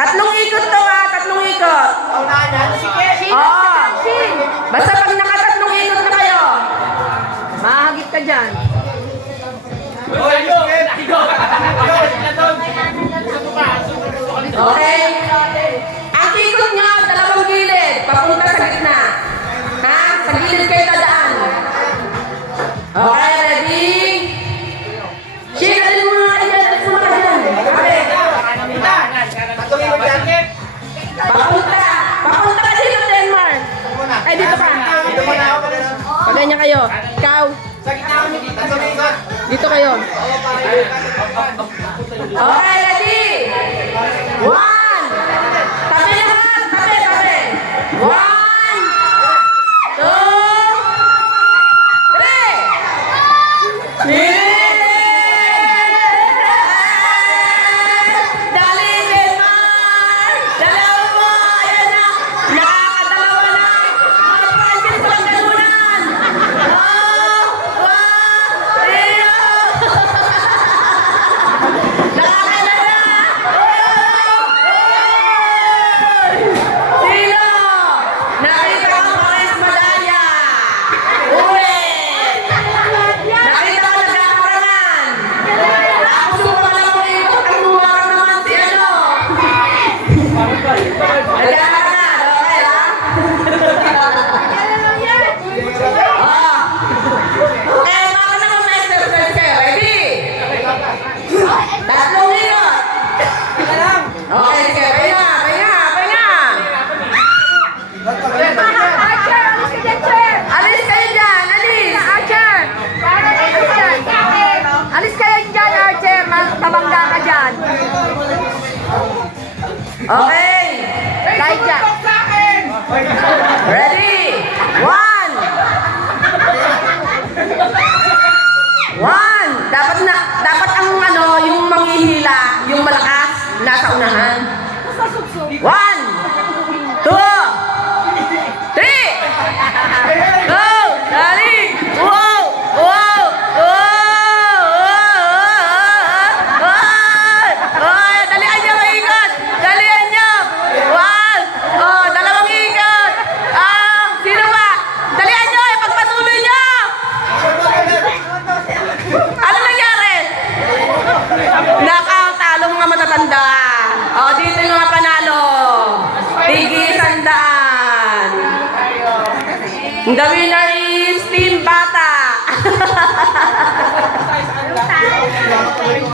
Tatlong ikot to ha, tatlong ikot. Oo. Basta pag nakatatlong ikot na kayo, mahagip ka dyan. Okay. Ang ikot nyo, dalawang gilid, papunta sa gitna. Ha? Sa gilid kayo dadaan. Okay, ready? Shake, alin mo nga dyan, alin mo nga dyan. Okay. Papunta. Papunta ka dito, Denmark. Ay, dito ka. Paganya kayo. Ikaw. Dito kayo. Okay, ready? One. Tabi lahat. Tabi, tabi. One. Two. Three. Dali, Denmark. Dalawa mo. Ayan na. Nakakadalawa na. Mga Francis, walang ganunan. Oh, one, three, nakakala na. Sino? Nakita ko mga madaya. Ulit. Nakita ko nagkakarangan. Tapos yung pangalawang ikot, ang luwak naman si ano. Nagkakarangan. Okay lang? Ah. Okay, baka naman na-exercise kayo. Ready? Tatlong ikot. Okay, sige. Pahinga, pahinga, pahinga. Alis kayo dyan, alis. Alis kayo dyan, Archer. Tabangga ka dyan. Okay. Kahit dyan. Ready? One. One. Dapat ang ano, yung manghihila, yung malakas, nasa unahan. One. Two. Three. Go. Dali. Wow. Wow. Dalian nyo, ikot. Dalian nyo. One. Oh, dalawang ikot. Sino ba? Dalian nyo, pagpatuloy nyo. Ano nangyari? Nakatalo mga matatanda. O, dito yung mga panalo. Tigi 100. The winner